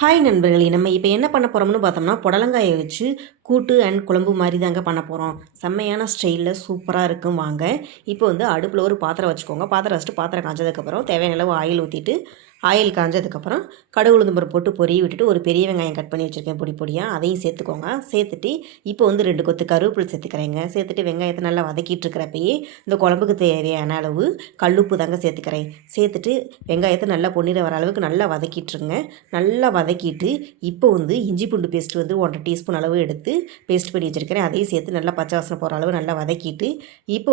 Hi நண்பர்களே, நம்ம இப்போ என்ன பண்ண போகிறோம்னு பார்த்தோம்னா, புடலங்காயை வச்சு கூட்டு அண்ட் குழம்பு மாதிரி தாங்க பண்ண போகிறோம். செம்மையான ஸ்டைலில் சூப்பராக இருக்கும். வாங்க இப்போ அடுப்பில் ஒரு பாத்திரம் வச்சுக்கோங்க. பாத்திரம் வச்சுட்டு பாத்திரம் காஞ்சதுக்கப்புறம் தேவையான அளவு ஆயில் ஊற்றிட்டு, ஆயில் காஞ்சதுக்கப்புறம் கடுகு உளுந்தம் பருப்பு போட்டு பொரிய விட்டுட்டு ஒரு பெரிய வெங்காயம் கட் பண்ணி வச்சுருக்கேன் பொடி பொடியாக, அதையும் சேர்த்துக்கோங்க. சேர்த்துட்டு இப்போ 2 கொத்து கருவேப்பிலை சேர்த்துக்கிறேங்க. சேர்த்துட்டு வெங்காயத்தை நல்லா வதக்கிட்டு இருக்கிறப்பயே இந்த குழம்புக்கு தேவையான அளவு கல்லுப்பு தாங்க சேர்த்துக்கிறேன். சேர்த்துட்டு வெங்காயத்தை நல்லா பொன்னிற வர அளவுக்கு நல்லா வதக்கிட்டுருங்க. நல்லா வதக்கிட்டு இப்போ இஞ்சி பூண்டு பேஸ்ட் 1.5 டீஸ்பூன் அளவு எடுத்து பேஸ்ட் பண்ணி வச்சுருக்கிறேன். அதையும் சேர்த்து நல்லா பச்சை வாசனை போகிற அளவு நல்லா வதக்கிட்டு இப்போ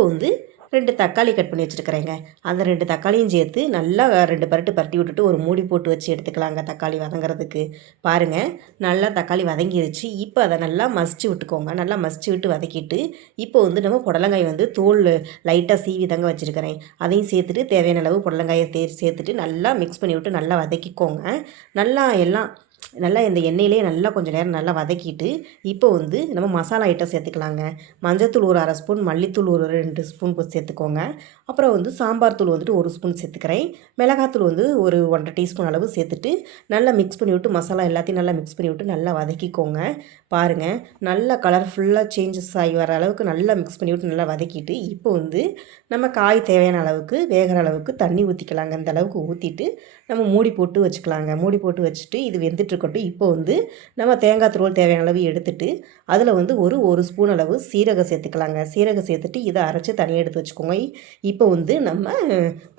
2 தக்காளி கட் பண்ணி வச்சுருக்கிறேங்க. அந்த 2 தக்காளியும் சேர்த்து நல்லா 2 பரட்டி விட்டுட்டு ஒரு மூடி போட்டு வச்சு எடுத்துக்கலாங்க. தக்காளி வதங்கிறதுக்கு பாருங்கள், நல்லா தக்காளி வதங்கிருச்சு. இப்போ அதை நல்லா மசிச்சு விட்டுக்கோங்க. நல்லா மசிச்சு விட்டு வதக்கிட்டு இப்போ நம்ம புடலங்காய் தோல் லைட்டாக சீவி தாங்க வச்சுருக்கிறேன். அதையும் சேர்த்துட்டு தேவையான அளவு புடலங்காயை சேர்த்துட்டு நல்லா மிக்ஸ் பண்ணி விட்டு நல்லா வதக்கிக்கோங்க. நல்லா இந்த எண்ணெயிலே நல்லா கொஞ்சம் நேரம் நல்லா வதக்கிட்டு இப்போ நம்ம மசாலா ஐட்டம் சேர்த்துக்கலாங்க. மஞ்சத்தூள் ஒரு 1/2 ஸ்பூன், மல்லித்தூள் ஒரு 2 ஸ்பூன் சேர்த்துக்கோங்க. அப்புறம் சாம்பார் தூள் 1 ஸ்பூன் சேர்த்துக்கிறேன். மிளகாத்தூள் ஒரு 1.5 டீஸ்பூன் அளவு சேர்த்துட்டு நல்லா மிக்ஸ் பண்ணி விட்டு மசாலா எல்லாத்தையும் நல்லா மிக்ஸ் பண்ணி விட்டு நல்லா வதக்கிக்கோங்க. பாருங்கள், நல்லா கலர்ஃபுல்லாக சேஞ்சஸ் ஆகி வர அளவுக்கு நல்லா மிக்ஸ் பண்ணி விட்டு நல்லா வதக்கிட்டு இப்போ நம்ம காய் தேவையான அளவுக்கு வேகிற அளவுக்கு தண்ணி ஊற்றிக்கலாங்க. இந்த அளவுக்கு ஊற்றிட்டு நம்ம மூடி போட்டு வச்சுக்கலாங்க. மூடி போட்டு வச்சுட்டு இது வெந்துட்டுருக்கட்டும். இப்போ நம்ம தேங்காய் துருவல் தேவையான அளவு எடுத்துட்டு அதில் ஒரு ஸ்பூன் அளவு சீரகம் சேர்த்துக்கலாங்க. சீரகம் சேர்த்துட்டு இதை அரைச்சி தனியாக எடுத்து வச்சுக்கோங்க. இப்போ நம்ம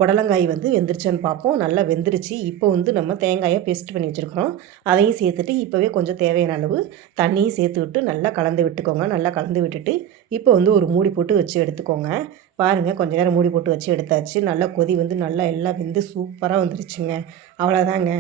புடலங்காய் வெந்துருச்சான்னு பார்ப்போம். நல்லா வெந்துருச்சு. இப்போ நம்ம தேங்காயை பேஸ்ட் பண்ணி வச்சுருக்கிறோம். அதையும் சேர்த்துட்டு இப்போவே கொஞ்சம் தேவையான அளவு தண்ணியும் சேர்த்து விட்டு நல்லா கலந்து விட்டுக்கோங்க. நல்லா கலந்து விட்டுட்டு இப்போ ஒரு மூடி போட்டு வச்சு எடுத்துக்கோங்க. பாருங்கள், கொஞ்சம் நேரம் மூடி போட்டு வச்சு எடுத்தாச்சு. நல்லா கொதி நல்லா எல்லாம் வெந்து சூப்பராக வந்துருச்சுங்க. அவ்வளோதாங்க,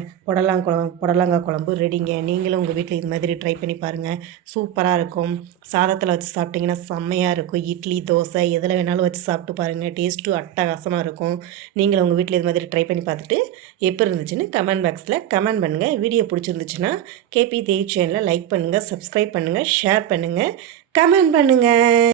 புடலங்காய் குழம்பு ரெடிங்க. நீங்களும் உங்கள் வீட்டில் இது மாதிரி ட்ரை பண்ணி பாருங்கள். சூப்பராக இருக்கும். சாதத்தில் வச்சு சாப்பிட்டிங்கன்னா செம்மையாக இருக்கும். இட்லி, தோசை எதில் வேணாலும் வச்சு சாப்பிட்டு பாருங்கள். டேஸ்ட்டும் அட்டகாசமாக இருக்கும். நீங்களும் உங்கள் வீட்டில் இது மாதிரி ட்ரை பண்ணி பார்த்துட்டு எப்படி இருந்துச்சுன்னு கமெண்ட் பாக்ஸில் கமெண்ட் பண்ணுங்கள். வீடியோ பிடிச்சிருந்துச்சுன்னா கேபி தேவ் சேனலை லைக் பண்ணுங்கள், சப்ஸ்கிரைப் பண்ணுங்கள், ஷேர் பண்ணுங்கள், கமெண்ட் பண்ணுங்கள்.